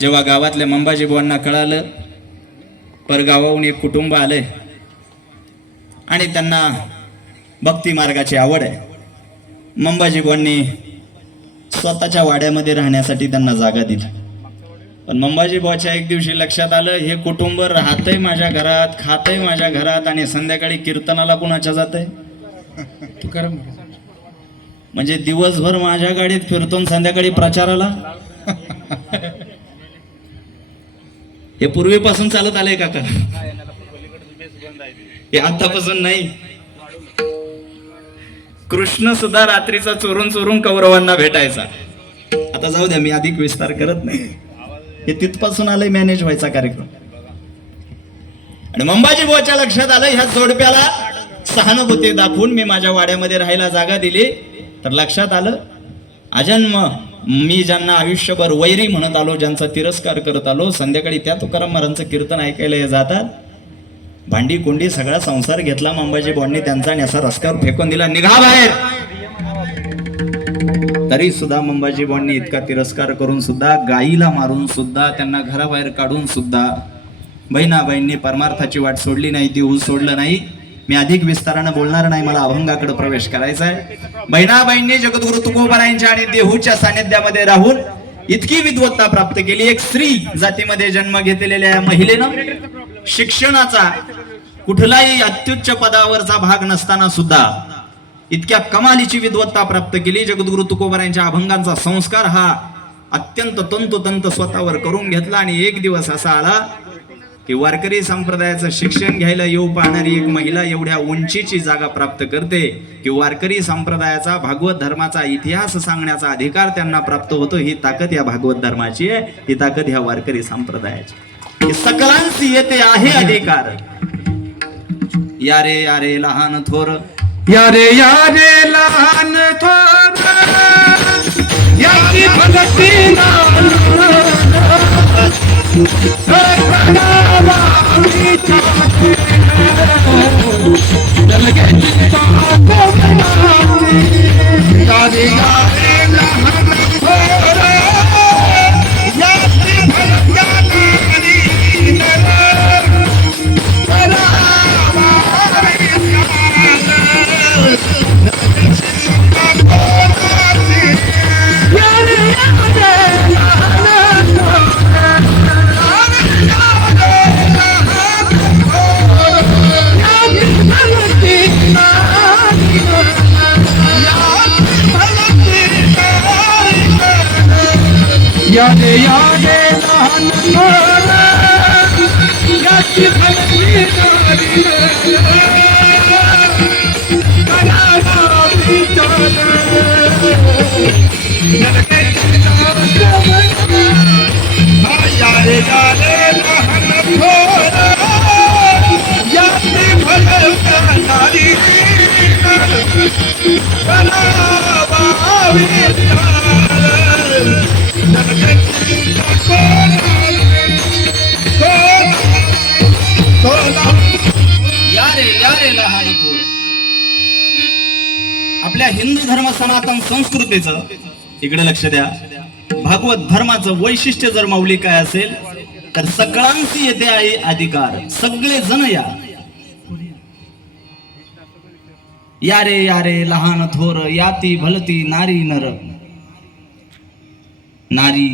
जेव्हा गावातल्या मंबाजी बुवांना कळालं, परगावाहून एक कुटुंब आलंय आणि त्यांना भक्ती मार्गाची आवड आहे, मंबाजी बुवांनी स्वतःच्या वाड्यामध्ये राहण्यासाठी त्यांना जागा दिली. पण मंबाजी बुवाच्या एक दिवशी लक्षात आलं, हे कुटुंब राहतंय माझ्या घरात, खातंय माझ्या घरात आणि संध्याकाळी कीर्तनाला कुणाच्या जातंय? म्हणजे दिवसभर माझ्या गाडीत फिरतो, संध्याकाळी प्रचाराला. हे पूर्वीपासून चालत आलंय काका, हे आतापासून नाही. कृष्ण सुद्धा रात्रीचा चोरून चोरून कौरवांना भेटायचा. आता जाऊ द्या, मी अधिक विस्तार करत नाही. हे तिथपासून आलंय मॅनेज व्हायचा कार्यक्रम. आणि मंबाजी बुवाच्या लक्षात आलं, ह्या जोडप्याला सहानुभूती दाखवून मी माझ्या वाड्यामध्ये राहायला जागा दिली तर लक्षात आलं, अजन्म मी ज्यांना आयुष्यभर वैरी म्हणत आलो, ज्यांचा तिरस्कार करत आलो, संध्याकाळी त्या तुकाराम महाराजांचं कीर्तन ऐकायला जातात. भांडी कोंडी सगळा संसार घेतला मंबाजी बुवांनी त्यांचा आणि असा रस्त्यावर फेकून दिला, निघा बाहेर. तरी सुद्धा मंबाजी बुवांनी इतका तिरस्कार करून सुद्धा, गाईला मारून सुद्धा, त्यांना घराबाहेर काढून सुद्धा बहिणाबाईंनी परमार्थाची वाट सोडली नाही, देऊळ सोडलं नाही. मी अधिक विस्तारानं बोलणार नाही, मला अभंगाकडे प्रवेश करायचा आहे. बहिणाबाईंनी जगद्गुरु तुकोबारायांच्या आणि देहूच्या सानिध्यामध्ये राहून इतकी विद्वत्ता प्राप्त केली. एक स्त्री जातीमध्ये जन्म घेतलेल्या या महिलेनं शिक्षणाचा कुठलाही अत्युच्च पदावरचा भाग नसताना सुद्धा इतक्या कमालीची विद्वत्ता प्राप्त केली. जगद्गुरु तुकोबारायांच्या अभंगांचा संस्कार हा अत्यंत तंतोतंत स्वतःवर करून घेतला. आणि एक दिवस असा आला की वारकरी संप्रदायाचं शिक्षण घ्यायला येऊ पाहणारी एक महिला एवढ्या उंचीची जागा प्राप्त करते की वारकरी संप्रदायाचा, भागवत धर्माचा इतिहास सांगण्याचा अधिकार त्यांना प्राप्त होतो. ही ताकद या भागवत धर्माची आहे, ही ताकद ह्या वारकरी संप्रदायाची. सकलांशी येते आहे अधिकार. यारे यारे लहान थोर, यारे यारे लहान थोर, याची भक्ती यारे यारे लहान थोर, याची भक्ती यारे यारे लहान थोर, याची भक्ती यारे यारे लहान थोर. आपल्या हिंदू धर्म सनातन संस्कृतीचं इकडे लक्ष द्या, भागवत धर्माचं वैशिष्ट्य जर मौलिक काय असेल तर सगळ्यांशी येते आहे अधिकार. सगळे जण या. यारे यारे लहान थोर, याती भलती नारी नर. नारी